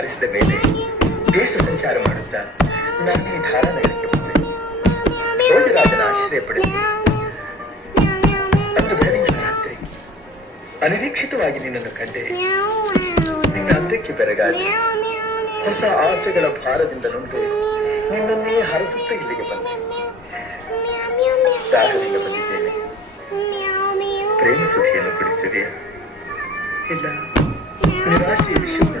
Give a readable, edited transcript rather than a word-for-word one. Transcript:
ಹರಿಸಿದ ಮೇಲೆ ದೇಶ ಸಂಚಾರ ಮಾಡುತ್ತಾ ನಾನು ಈ ಧಾರಾನಗರಕ್ಕೆ ಬಂದೆ. ಭೋಜರಾಜನ ಆಶ್ರಯ ಪಡೆದು ಅಂದು ಬೆಳಗಿನ ರಾತ್ರಿ ಅನಿರೀಕ್ಷಿತವಾಗಿ ನಿನ್ನನ್ನು ಕಂಡೆ. ನಿನ್ನ ಅಂದಕ್ಕೆ ಬೆರಗಾಗಿ ಹೊಸ ಆಸೆಗಳ ಭಾರದಿಂದ ನೊಂದು ನಿನ್ನನ್ನೇ ಹರಸುತ್ತ ಇಲ್ಲಿಗೆ ಬಂದೆ. ದಾಹದಿಂದ ಬಂದಿದ್ದೇನೆ. ಪ್ರೇಮ ಸುಖಿಯನ್ನು ಕುಡಿಸುವೆ ಇಲ್ಲ ನಿರಾಶೆಯ ವಿಷಯವನ್ನು